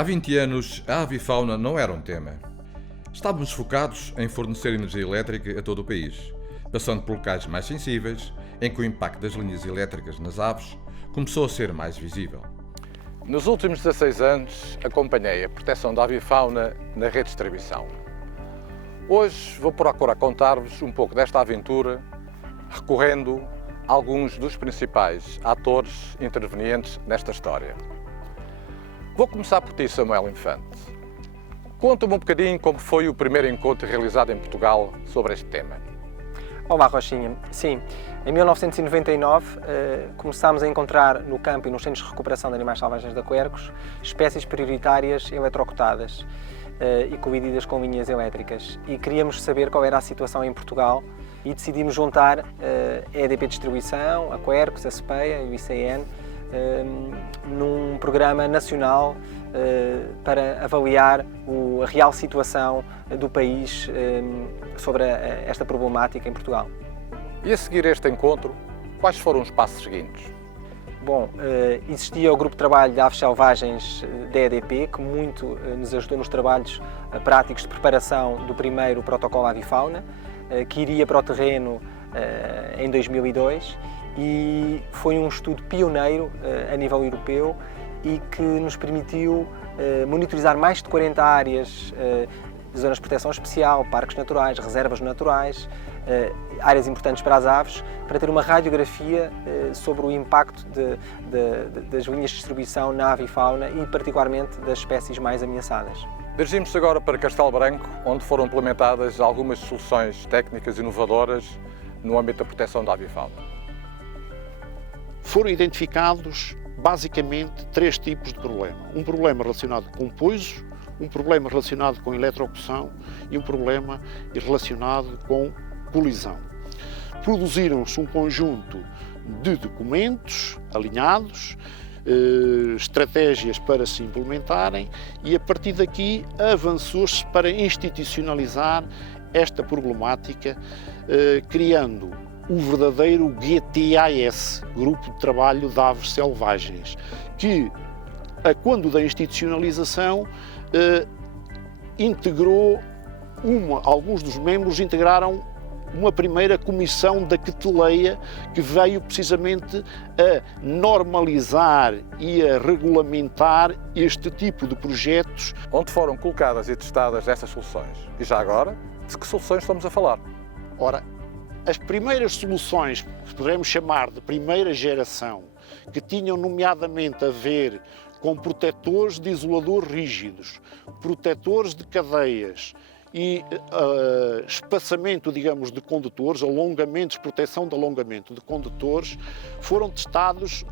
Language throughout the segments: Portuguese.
Há 20 anos, a avifauna não era um tema. Estávamos focados em fornecer energia elétrica a todo o país, passando por locais mais sensíveis, em que o impacto das linhas elétricas nas aves começou a ser mais visível. Nos últimos 16 anos, acompanhei a proteção da avifauna na rede de distribuição. Hoje vou procurar contar-vos um pouco desta aventura, recorrendo a alguns dos principais atores intervenientes nesta história. Vou começar por ti, Samuel Infante. Conta-me um bocadinho como foi o primeiro encontro realizado em Portugal sobre este tema. Olá, Rochinha. Sim, em 1999 começámos a encontrar no campo e nos centros de recuperação de animais selvagens da Quercus espécies prioritárias eletrocutadas e colididas com linhas elétricas. E queríamos saber qual era a situação em Portugal e decidimos juntar a EDP Distribuição, a Quercus, a SPEA e o ICN num programa nacional para avaliar a real situação do país sobre esta problemática em Portugal. E a seguir este encontro, quais foram os passos seguintes? Bom, existia o grupo de trabalho de aves selvagens da EDP, que muito nos ajudou nos trabalhos práticos de preparação do primeiro protocolo avifauna, que iria para o terreno em 2002, e foi um estudo pioneiro a nível europeu e que nos permitiu monitorizar mais de 40 áreas, zonas de proteção especial, parques naturais, reservas naturais, áreas importantes para as aves, para ter uma radiografia sobre o impacto das linhas de distribuição na avifauna e particularmente das espécies mais ameaçadas. Dirigimos-nos agora para Castelo Branco, onde foram implementadas algumas soluções técnicas inovadoras no âmbito da proteção da avifauna. Foram identificados basicamente três tipos de problema. Um problema relacionado com poiso, um problema relacionado com eletrocução e um problema relacionado com colisão. Produziram-se um conjunto de documentos alinhados, estratégias para se implementarem e a partir daqui avançou-se para institucionalizar esta problemática, criando o verdadeiro GTAS, Grupo de Trabalho de Aves Selvagens, que, quando da institucionalização, alguns dos membros integraram uma primeira comissão da Queteleia, que veio precisamente a normalizar e a regulamentar este tipo de projetos. Onde foram colocadas e testadas estas soluções? E já agora, de que soluções estamos a falar? Ora, as primeiras soluções, que poderemos chamar de primeira geração, que tinham nomeadamente a ver com protetores de isolador rígidos, protetores de cadeias e espaçamento, digamos, de condutores, alongamentos, proteção de alongamento de condutores, foram testados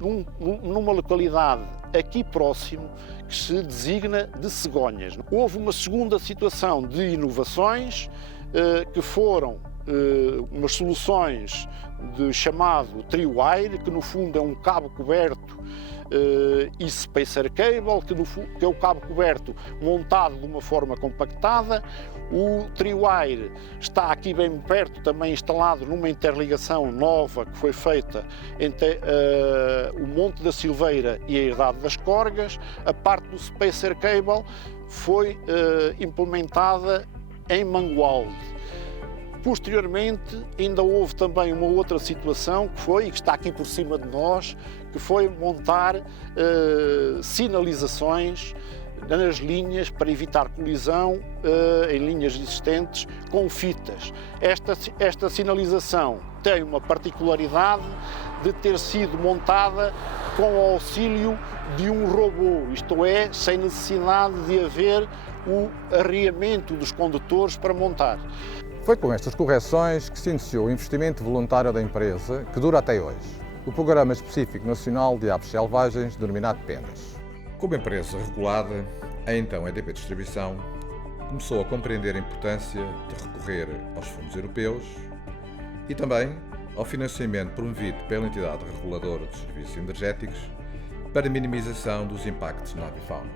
numa localidade aqui próximo que se designa de Cegonhas. Houve uma segunda situação de inovações que foram umas soluções de chamado Tri-Wire, que no fundo é um cabo coberto, e Spacer Cable, que é o cabo coberto montado de uma forma compactada. O Tri-Wire está aqui bem perto, também instalado numa interligação nova que foi feita entre o Monte da Silveira e a Herdade das Corgas. A parte do Spacer Cable foi implementada em Mangualde. Posteriormente, ainda houve também uma outra situação que foi, e que está aqui por cima de nós, que foi montar sinalizações nas linhas para evitar colisão em linhas existentes com fitas. Esta sinalização tem uma particularidade de ter sido montada com o auxílio de um robô, isto é, sem necessidade de haver o arriamento dos condutores para montar. Foi com estas correções que se iniciou o investimento voluntário da empresa, que dura até hoje, o Programa Específico Nacional de Aves Selvagens, denominado PENAS. Como empresa regulada, a então EDP Distribuição começou a compreender a importância de recorrer aos fundos europeus e também ao financiamento promovido pela entidade reguladora dos serviços energéticos para a minimização dos impactos na avifauna.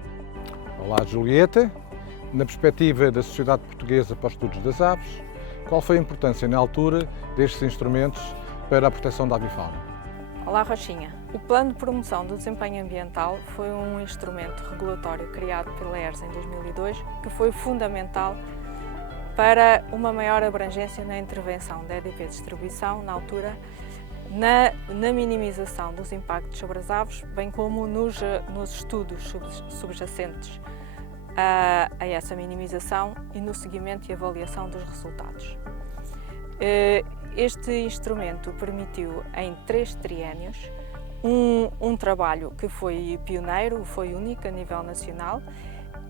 Olá, Julieta. Na perspectiva da Sociedade Portuguesa para os Estudos das Aves, qual foi a importância na altura destes instrumentos para a proteção da avifauna? Olá, Rochinha. O Plano de Promoção do Desempenho Ambiental foi um instrumento regulatório criado pela ERSA em 2002 que foi fundamental para uma maior abrangência na intervenção da EDP Distribuição, na altura, na minimização dos impactos sobre as aves, bem como nos estudos subjacentes a essa minimização e no seguimento e avaliação dos resultados. Este instrumento permitiu, em 3 triênios, um trabalho que foi pioneiro, foi único a nível nacional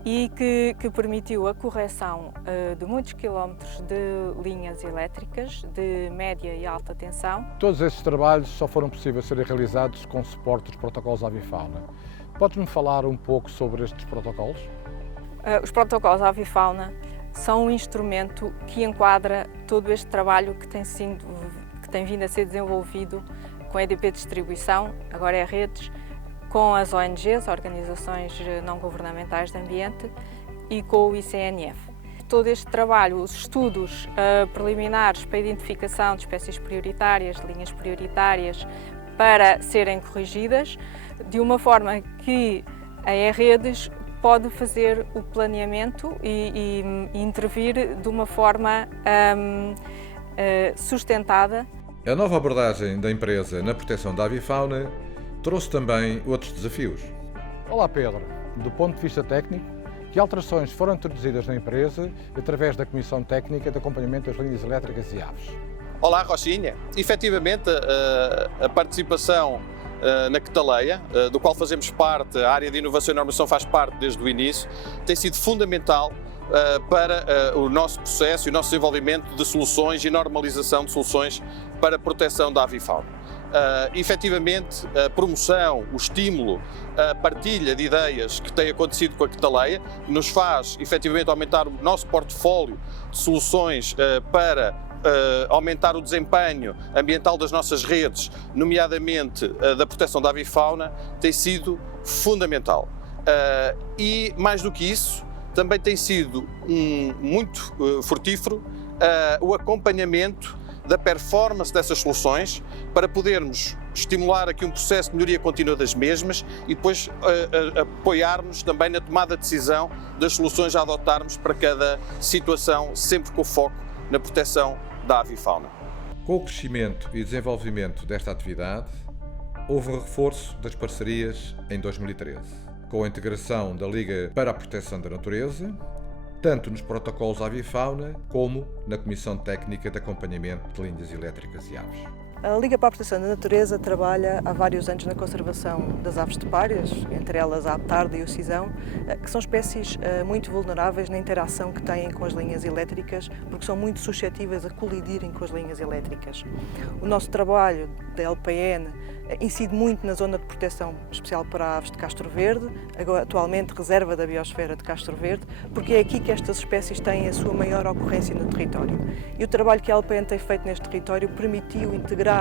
e que permitiu a correção de muitos quilómetros de linhas elétricas de média e alta tensão. Todos estes trabalhos só foram possíveis serem realizados com suporte dos protocolos avifauna. Podes-me falar um pouco sobre estes protocolos? Os protocolos avifauna são um instrumento que enquadra todo este trabalho que tem vindo a ser desenvolvido com a EDP Distribuição, agora é Redes, com as ONGs, Organizações Não Governamentais de Ambiente, e com o ICNF. Todo este trabalho, os estudos preliminares para a identificação de espécies prioritárias, de linhas prioritárias, para serem corrigidas, de uma forma que a Redes pode fazer o planeamento e intervir de uma forma sustentada. A nova abordagem da empresa na proteção da avifauna trouxe também outros desafios. Olá, Pedro. Do ponto de vista técnico, que alterações foram introduzidas na empresa através da Comissão Técnica de Acompanhamento das Linhas Elétricas e Aves? Olá, Rochinha. Efetivamente, a participação na Quetaleia, do qual fazemos parte, a área de inovação e normação faz parte desde o início, tem sido fundamental para o nosso processo e o nosso desenvolvimento de soluções e normalização de soluções para a proteção da avifauna. Efetivamente, a promoção, o estímulo, a partilha de ideias que tem acontecido com a Quetaleia nos faz efetivamente aumentar o nosso portfólio de soluções para aumentar o desempenho ambiental das nossas redes, nomeadamente da proteção da avifauna, tem sido fundamental. E mais do que isso, também tem sido muito frutífero o acompanhamento da performance dessas soluções para podermos estimular aqui um processo de melhoria contínua das mesmas e depois apoiarmos também na tomada de decisão das soluções a adotarmos para cada situação, sempre com foco na proteção da avifauna. Com o crescimento e desenvolvimento desta atividade, houve um reforço das parcerias em 2013, com a integração da Liga para a Proteção da Natureza, tanto nos protocolos avifauna como na Comissão Técnica de Acompanhamento de Linhas Elétricas e Aves. A Liga para a Proteção da Natureza trabalha há vários anos na conservação das aves tepárias, entre elas a aptarda e o cisão, que são espécies muito vulneráveis na interação que têm com as linhas elétricas, porque são muito suscetíveis a colidirem com as linhas elétricas. O nosso trabalho da LPN incide muito na zona de proteção especial para aves de Castro Verde, atualmente reserva da biosfera de Castro Verde, porque é aqui que estas espécies têm a sua maior ocorrência no território. E o trabalho que a LPN tem feito neste território permitiu integrar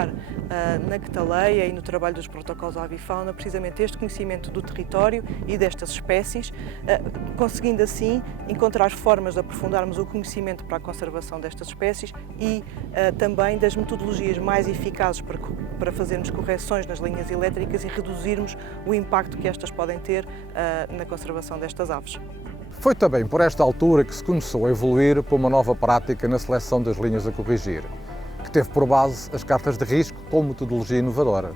na Quetaleia e no trabalho dos protocolos à avifauna precisamente este conhecimento do território e destas espécies, conseguindo assim encontrar formas de aprofundarmos o conhecimento para a conservação destas espécies e também das metodologias mais eficazes para fazermos correções nas linhas elétricas e reduzirmos o impacto que estas podem ter na conservação destas aves. Foi também por esta altura que se começou a evoluir para uma nova prática na seleção das linhas a corrigir, que teve por base as cartas de risco como metodologia inovadora.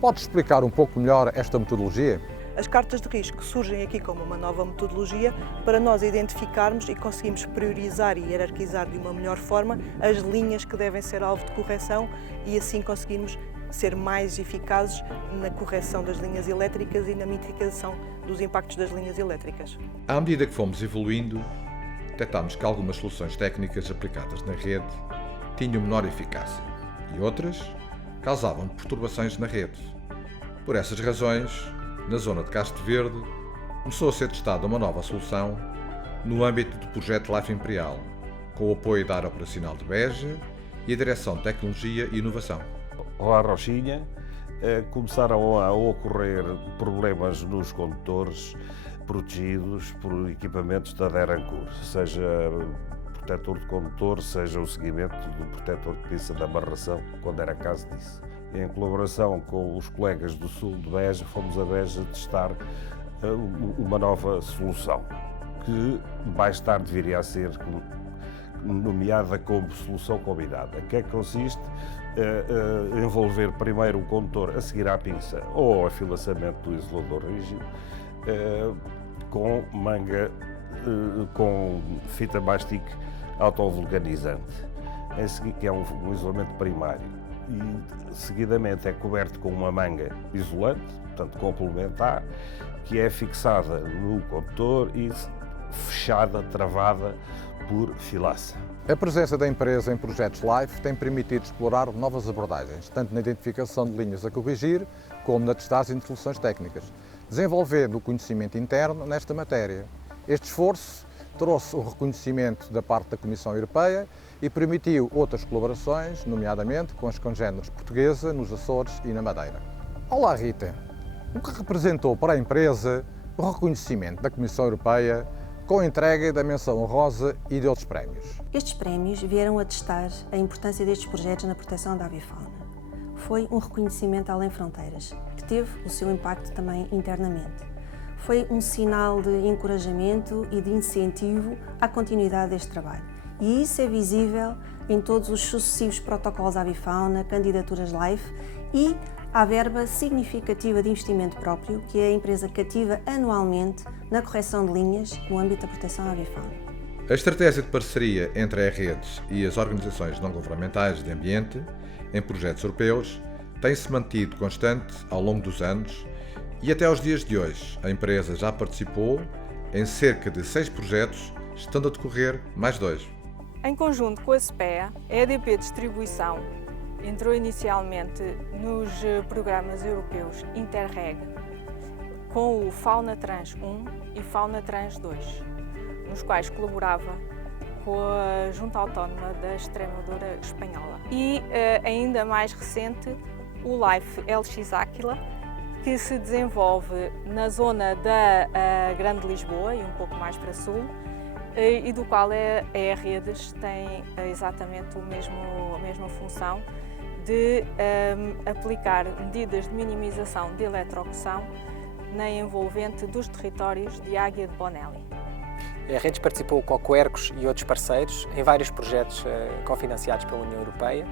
Pode explicar um pouco melhor esta metodologia? As cartas de risco surgem aqui como uma nova metodologia para nós identificarmos e conseguirmos priorizar e hierarquizar de uma melhor forma as linhas que devem ser alvo de correção e assim conseguirmos ser mais eficazes na correção das linhas elétricas e na mitigação dos impactos das linhas elétricas. À medida que fomos evoluindo, detectámos que algumas soluções técnicas aplicadas na rede tinham menor eficácia e outras causavam perturbações na rede. Por essas razões, na zona de Castro Verde, começou a ser testada uma nova solução no âmbito do projeto Life Imperial, com o apoio da área operacional de Beja e a Direção de Tecnologia e Inovação. Olá, Rochinha. Começaram a ocorrer problemas nos condutores protegidos por equipamentos da Derancur, seja protetor de condutor, seja o seguimento do protetor de pinça de amarração, quando era caso disso. Em colaboração com os colegas do sul de Beja, fomos a Beja testar uma nova solução, que mais tarde viria a ser nomeada como solução combinada. Em que é que consiste? Envolver primeiro o condutor a seguir à pinça ou ao afilaçamento do isolador rígido com manga, com fita mastic autovulcanizante, que é um isolamento primário. E seguidamente é coberto com uma manga isolante, portanto complementar, que é fixada no condutor e fechada, travada por filaça. A presença da empresa em projetos LIFE tem permitido explorar novas abordagens, tanto na identificação de linhas a corrigir, como na testagem de soluções técnicas, desenvolvendo o conhecimento interno nesta matéria. Este esforço trouxe o reconhecimento da parte da Comissão Europeia e permitiu outras colaborações, nomeadamente com as congêneres portuguesa, nos Açores e na Madeira. Olá Rita, o que representou para a empresa o reconhecimento da Comissão Europeia com a entrega da menção honrosa e de outros prémios? Estes prémios vieram a testar a importância destes projetos na proteção da avifauna. Foi um reconhecimento além fronteiras, que teve o seu impacto também internamente. Foi um sinal de encorajamento e de incentivo à continuidade deste trabalho. E isso é visível em todos os sucessivos protocolos avifauna, candidaturas LIFE e à verba significativa de investimento próprio que a empresa cativa anualmente na correção de linhas no âmbito da proteção à avifauna. A estratégia de parceria entre a redes e as organizações não-governamentais de ambiente em projetos europeus tem-se mantido constante ao longo dos anos e até aos dias de hoje a empresa já participou em cerca de 6 projetos, estando a decorrer mais 2. Em conjunto com a SPEA, a EDP Distribuição entrou inicialmente nos programas europeus Interreg com o Fauna Trans 1 e Fauna Trans 2, nos quais colaborava com a Junta Autónoma da Extremadura Espanhola. E ainda mais recente, o LIFE LX Áquila, que se desenvolve na zona da Grande Lisboa e um pouco mais para sul, e do qual a Redes tem exatamente a mesma função de aplicar medidas de minimização de eletrocução na envolvente dos territórios de Águia de Bonelli. A Redes participou com a Quercus e outros parceiros em vários projetos cofinanciados pela União Europeia,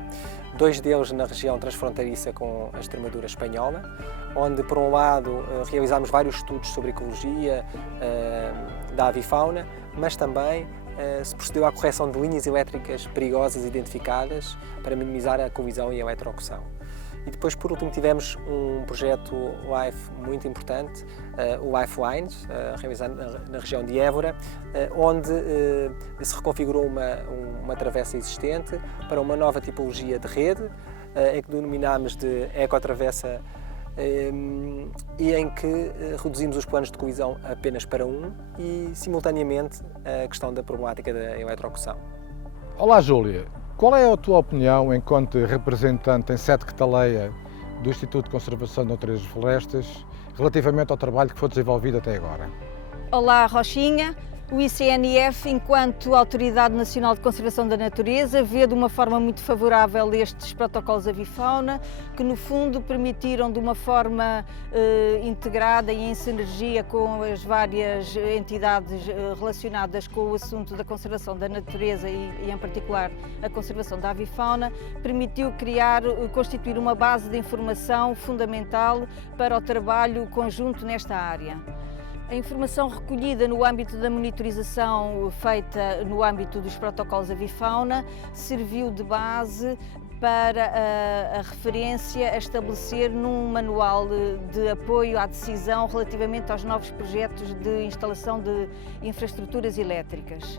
2 deles na região transfronteiriça com a Extremadura Espanhola, onde, por um lado, realizámos vários estudos sobre ecologia da avifauna, mas também se procedeu à correção de linhas elétricas perigosas identificadas para minimizar a colisão e a eletrocução. E depois, por último, tivemos um projeto LIFE muito importante, o Lifelines, realizado na região de Évora, onde se reconfigurou uma travessa existente para uma nova tipologia de rede, em que denominámos de ecotravessa, e em que reduzimos os planos de colisão apenas para 1 e, simultaneamente, a questão da problemática da eletrocução. Olá Júlia, qual é a tua opinião enquanto representante em sede Cataleia do Instituto de Conservação de Naturezas e Florestas relativamente ao trabalho que foi desenvolvido até agora? Olá Rochinha, o ICNF, enquanto Autoridade Nacional de Conservação da Natureza, vê de uma forma muito favorável estes protocolos avifauna, que no fundo permitiram de uma forma integrada e em sinergia com as várias entidades relacionadas com o assunto da conservação da natureza e em particular a conservação da avifauna, permitiu constituir uma base de informação fundamental para o trabalho conjunto nesta área. A informação recolhida no âmbito da monitorização feita no âmbito dos protocolos avifauna serviu de base para a referência a estabelecer num manual de apoio à decisão relativamente aos novos projetos de instalação de infraestruturas elétricas.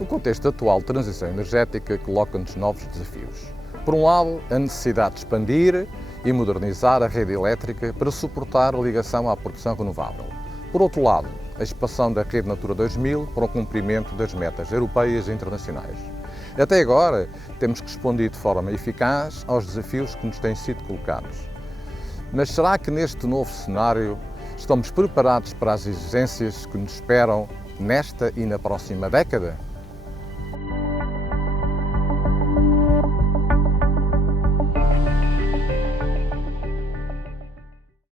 O contexto atual de transição energética coloca-nos novos desafios. Por um lado, a necessidade de expandir e modernizar a rede elétrica para suportar a ligação à produção renovável. Por outro lado, a expansão da rede Natura 2000 para o cumprimento das metas europeias e internacionais. Até agora, temos respondido de forma eficaz aos desafios que nos têm sido colocados. Mas será que neste novo cenário estamos preparados para as exigências que nos esperam nesta e na próxima década?